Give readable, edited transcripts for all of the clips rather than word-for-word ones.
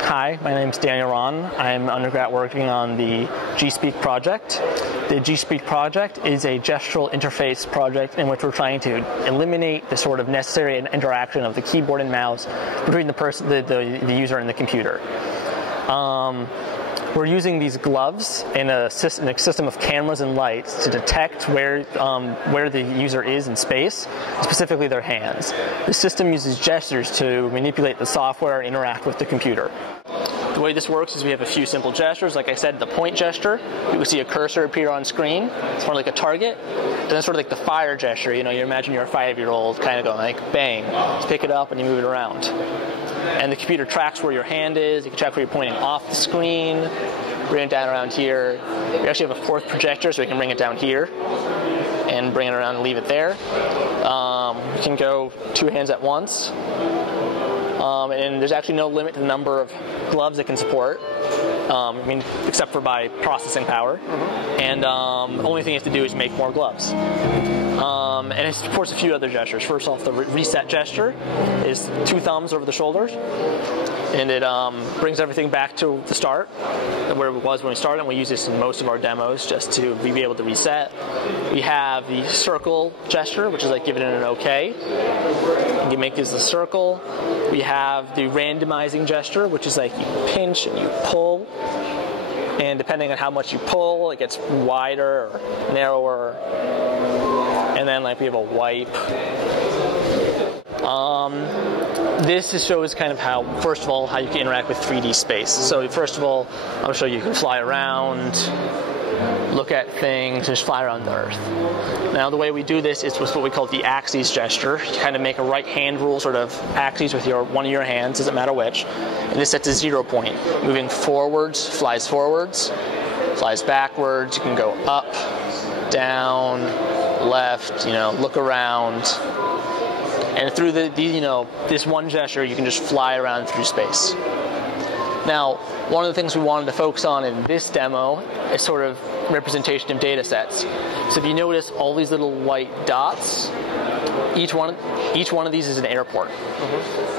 Hi, my name is Daniel Ron. I'm an undergrad working on the GSpeak project. The GSpeak project is a gestural interface project in which we're trying to eliminate the sort of necessary interaction of the keyboard and mouse between the user and the computer. We're using these gloves in a system of cameras and lights to detect where the user is in space, specifically their hands. The system uses gestures to manipulate the software and interact with the computer. The way this works is we have a few simple gestures. Like I said, the point gesture, you will see a cursor appear on screen. It's more like a target. And then sort of like the fire gesture, you imagine you're a 5-year-old kind of going like bang. Just pick it up and you move it around. And the computer tracks where your hand is. You can track where you're pointing off the screen, bring it down around here. We actually have a fourth projector, so we can bring it down here and bring it around and leave it there. We can go 2 hands at once. And there's actually no limit to the number of gloves it can support, except for by processing power. And the only thing you have to do is make more gloves. And it supports a few other gestures. First off, the reset gesture is 2 thumbs over the shoulders, and it brings everything back to the start, where it was when we started. And we use this in most of our demos just to be able to reset. We have the circle gesture, which is like giving it an OK. You make this a circle. We have the randomizing gesture, which is like you pinch and you pull. And depending on how much you pull, it gets wider or narrower. And then like we have a wipe. This shows kind of how, first of all, how you can interact with 3D space. So first of all, I'll show you can fly around, look at things, just fly around the Earth. Now the way we do this is with what we call the axes gesture. You kind of make a right hand rule sort of axes with one of your hands, doesn't matter which. And this sets a 0 point. Moving forwards, flies backwards. You can go up, down, left, look around. And through this one gesture, you can just fly around through space. Now, one of the things we wanted to focus on in this demo is sort of representation of data sets. So if you notice all these little white dots, each one of these is an airport.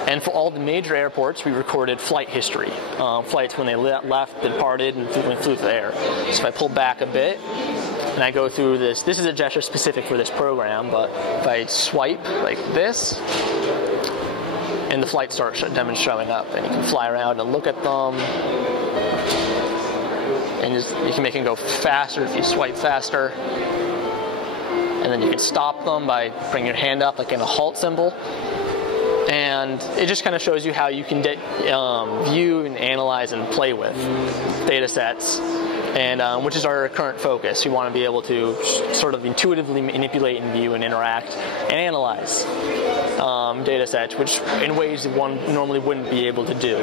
And for all the major airports, we recorded flight history. Flights when they left, departed, and flew through the air. So if I pull back a bit, and I go through this is a gesture specific for this program, but if I swipe like this, and the flights start showing up, and you can fly around and look at them, and you can make them go faster if you swipe faster, and then you can stop them by bringing your hand up like in a halt symbol. And it just kind of shows you how you can view and analyze and play with data sets, and which is our current focus. We want to be able to sort of intuitively manipulate and view and interact and analyze data sets, which in ways that one normally wouldn't be able to do.